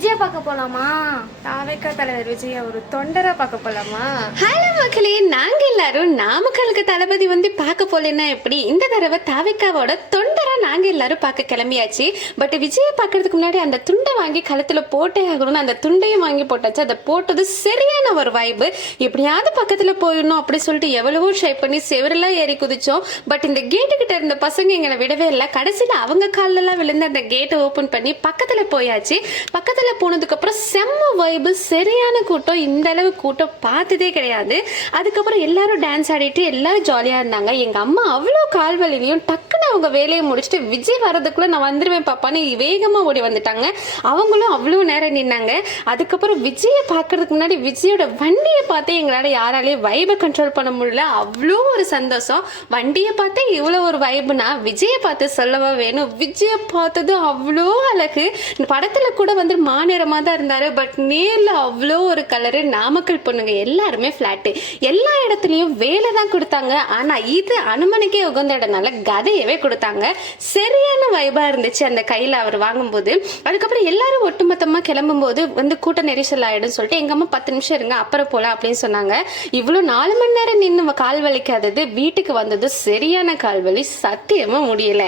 விஜய பார்க்க போலாமா? தாவேக்கா தலைவர் விஜய் ஒரு தொண்டரா பார்க்க போலாமா? ஹலோ மக்களே, நாங்க எல்லாரும் நாமக்கலுக்கு தளபதி வந்து பார்க்க போலன்னா எப்படி, இந்த தடவை தாவேக்காவோட தொண்டரா நாங்க எல்லாரும் பார்க்க கிளம்பியாச்சு. பட் விஜயை பார்க்கறதுக்கு முன்னாடி அந்த துண்டை வாங்கி கழுத்துல போட்டே ஆகணும்னு அந்த துண்டையும் வாங்கி போட்டாச்சு. அதை போட்டது சரியான ஒரு வைப்பு. எப்படியாவது பக்கத்துல போயிடணும் அப்படி சொல்லிட்டு எவ்வளவோ ட்ரை பண்ணி செவரெல்லாம் ஏறி குதிச்சோம். பட் இந்த கேட்டு கிட்ட இருந்த பசங்க எங்களை விடவே இல்லை. கடைசியில அவங்க காலெல்லாம் விழுந்து அந்த கேட்டை ஓபன் பண்ணி பக்கத்துல போயாச்சு. பக்கத்துல போனதுக்கு அப்புறம் செம்ம வைபு, சரியான கூட்டம். இந்த அளவு கூட்டம் பார்த்ததே கிடையாது. அதுக்கப்புறம் எல்லாரும் டான்ஸ் ஆடிட்டு எல்லாரும் ஜாலியா இருந்தாங்க. எங்க அம்மா அவ்வளோ கால்வலிலையும் டக்குன்னு அவங்க வேலையை முடிச்சுட்டு விஜய் வர்றதுக்குள்ள நான் வந்துருவேன் பாப்பான்னு வேகமா ஓடி வந்துட்டாங்க. அவங்களும் அவ்வளோ நேரம் நின்னாங்க. அதுக்கப்புறம் விஜயை பார்க்கறதுக்கு முன்னாடி விஜயோட வண்டியை பார்த்து எங்களால யாராலையும் வைபை கண்ட்ரோல் பண்ண முடியல. அவ்வளோ ஒரு சந்தோஷம். வண்டியை பார்த்து இவ்வளோ ஒரு வைபுனா விஜயை பார்த்து சொல்லவா வேணும். விஜயை பார்த்தது அவ்வளோ அழகு. படத்துல கூட வந்து மாநிறமா தான் இருந்தாரு. பட் நேர்ல அவ்வளோ ஒரு கலரு. நாமக்கல் பொண்ணுங்க எல்லாருமே பிளாட்டு. எல்லா இடத்துலயும் வேலை தான் கொடுத்தாங்க. ஆனா இது அனுமனுக்கே உகந்த இடம்னால கதையவே கொடுத்தாங்க. சரியான வைபா இருந்துச்சு அந்த கையில அவர் வாங்கும்போது. அதுக்கப்புறம் எல்லாரும் ஒட்டுமொத்தமா கிளம்பும் போது வந்து கூட்ட நெரிசல் ஆயிடும் சொல்லிட்டு எங்க அம்மா 10 நிமிஷம் இருங்க அப்புறம் போலாம் அப்படின்னு சொன்னாங்க. இவ்வளவு 4 மணி நேரம் நின்று கால் வலிக்காதது வீட்டுக்கு வந்தது சரியான கால்வலி, சத்தியமா முடியல.